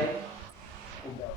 ay ugaw.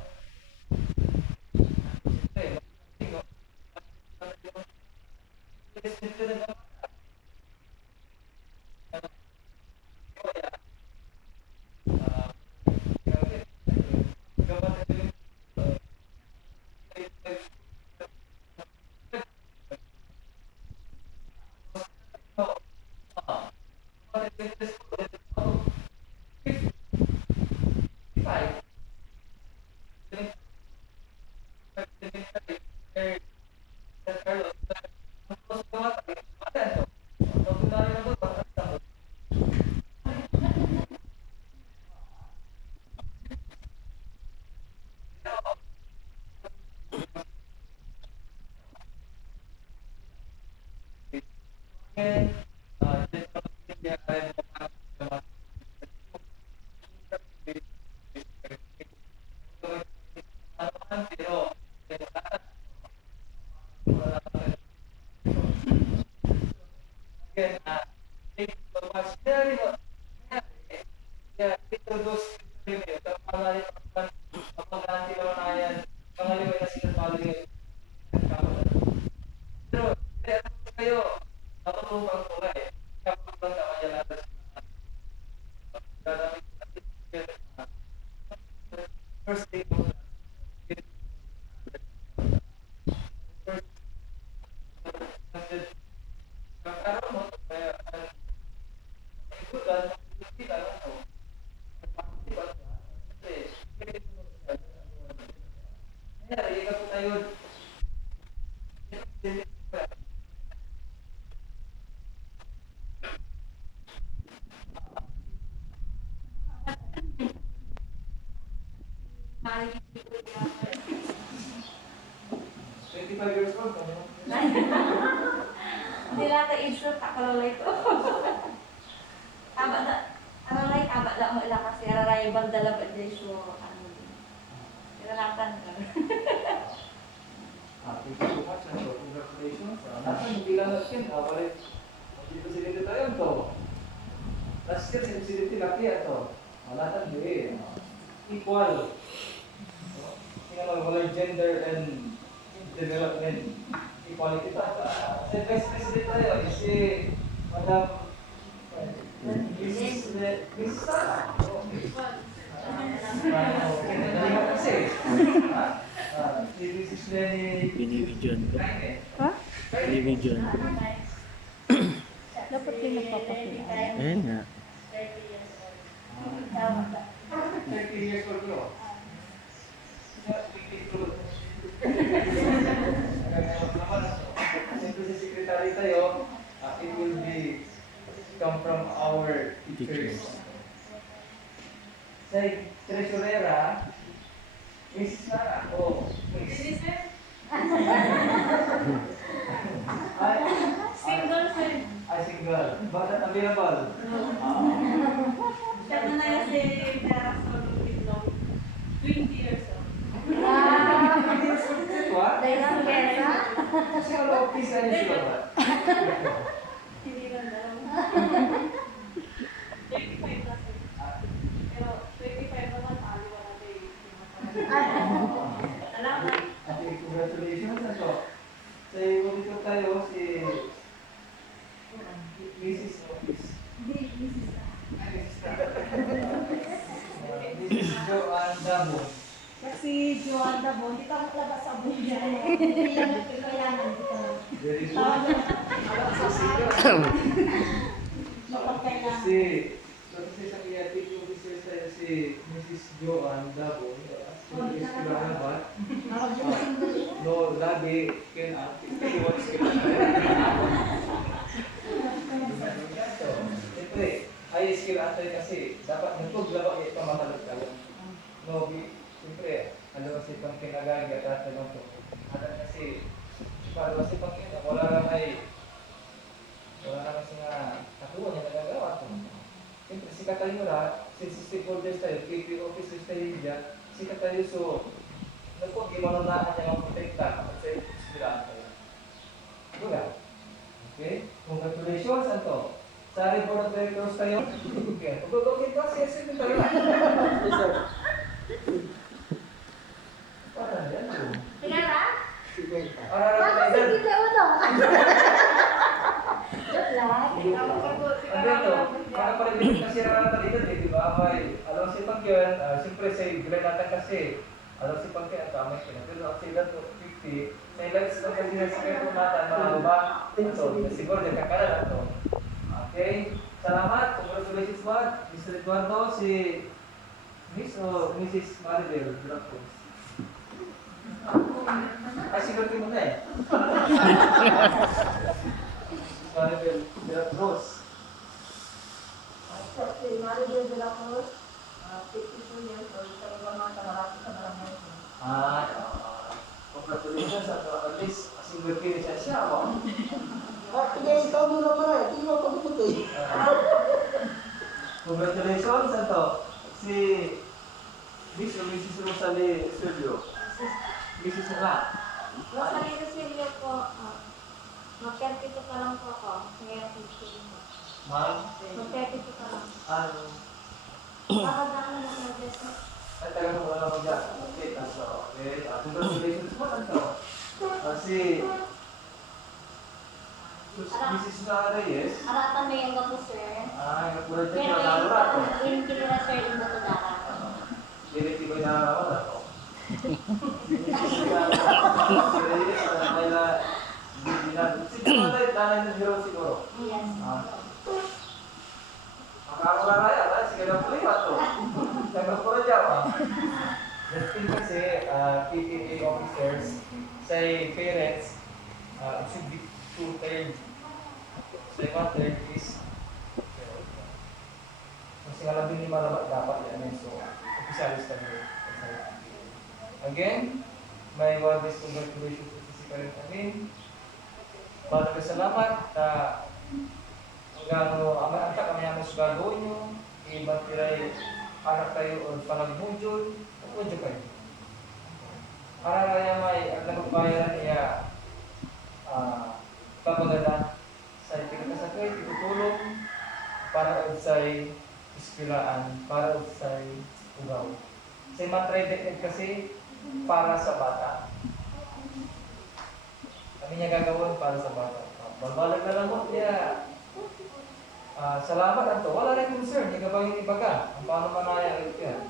Hindi lahat i-insert akalalay ko. Taba na, alalay taba na mo ila kasi alalay bang dalab at so ano din. Ilalatan ka. Thank you so much and congratulations. Hindi lang natin, balik dito siliti tayo to. Last year siliti laki ito. Malatan din. Equal. Walang gender and development equality pa. Sa Vice President tayo, si Madam Mrs. Sara. Kasi, si Mrs. Lenny... Binivision ko. Ha? Binivision ko. Dapat din nagpapakita. Ayun nga. 30 years old ko. Siyempre sa secretary tayo, it will be come from our teachers. Sa treasurera, Mrs. Sara, Miss. Single sir. Single. Bakit available? Siya na na kasi Darasol Itlog. 20 years old. What? Dahil sa kesa? Kasi wala office na niya sila. Hindi lang daw. 35 plus. Pero 25 naman, aliwa natin. Salamat. Congratulations na to. Sa iyo dito tayo si Mrs. Office. Mrs. Joanne Dabo. Kasi Joanne Dabo, hindi ka maglabas sa buhay. Hindi lang kailangan dito. Very good. Tawag na. Si sa creative officer tayo si Mrs. Joanne Dabo. No, lagi can what's siyempre, high skill athlete kasi dapat nagtuglaba ito matalog-talog. No, siyempre, ano kasi pang kinagagat at ano to. Ano kasi, para kasi pang wala lang kasi nga katuwa niya nagagawa to. Siyempre, sikat tayo na, since stakeholders tayo, KP officers tayo dyan, sikat tayo so, po, gimanunaan niya mag-protekta kapag sa ispilaan tayo. Diba? Okay? Congratulations, Anto. Sa board of directors tayo. Okay. Pag-gagawin ka, siya tayo. Yes, sir. yun, siyempre sa Glenn natin kasi, alam si Pagkay at kamay ka na. Pero ang sila to 50, sa lights ng kasi sa kaya natin, mahaba. So, siguro, nagkakala lang to. Okay, salamat. Congratulations, Juan. Mr. Eduardo, si Miss o Mrs. Maribel de la Cruz. Ay, siguro mo na eh. Maribel de la Cruz. Si Maribel de la Cruz, 52 years old, sa ibang mga kamarati sa barangay ko. Congratulations at least single kid siya. Sige, ikaw muna para. Hindi mo pagputoy. Congratulations, Santo. Si Miss o Mrs. Rosalie Silvio. Mrs. na. Rosalie Rosilio po, mag-32 pa lang po ako. Ngayon, 15 po. Ma'am, Mag-32 pa lang. ano? Bakit na ako nag-address mo? Ay, taga mo wala mag-ya. Okay, so, okay. Congratulations po, Santo. Si Mrs. na Reyes. Aratan mo yung gapo, sir. Nagpulat Pero siya na nalura ko. yung kinira, sir, yung gapo dara. Hindi ko inaarawan ako. Si Mrs. na Reyes, si nanay ng hero siguro. Yes. Makakamura raya, tayo sige lang po yung ato. Nagpapura dyan pa. Dahil kasi, PTA officers, sa parents, it should be 2/3. Sa 1/3 is, kasi nga labing lima dapat yan. So, officialis kami. Again, may wildest congratulations to si Karen Amin. Maraming salamat. Gano ang kami ang mas gagawin nyo, ibang tiray anak tayo o panagbudyon, budyo kayo. Para kaya may ang nagbayaran niya kapagala sa pinakasakay, itutulong para sa ispilaan, para sa ugaw. Sa matrade kasi para sa bata. Kami niya gagawin para sa bata. Balbalag na lang mo niya. Salamat ang to. Wala rin concern. Hindi ka ba yung ibaga? Ang paano manaya rin yan?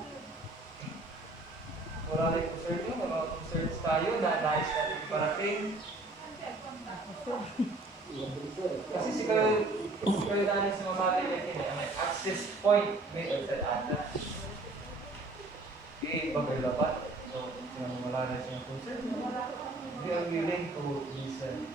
Wala rin concern yun. May mga concerns tayo na nais natin iparating. Kasi si kayo namin sa mamali yan yun. May access point. May outside ata. Bagay dapat. So, wala rin siyang concern. We are willing to listen.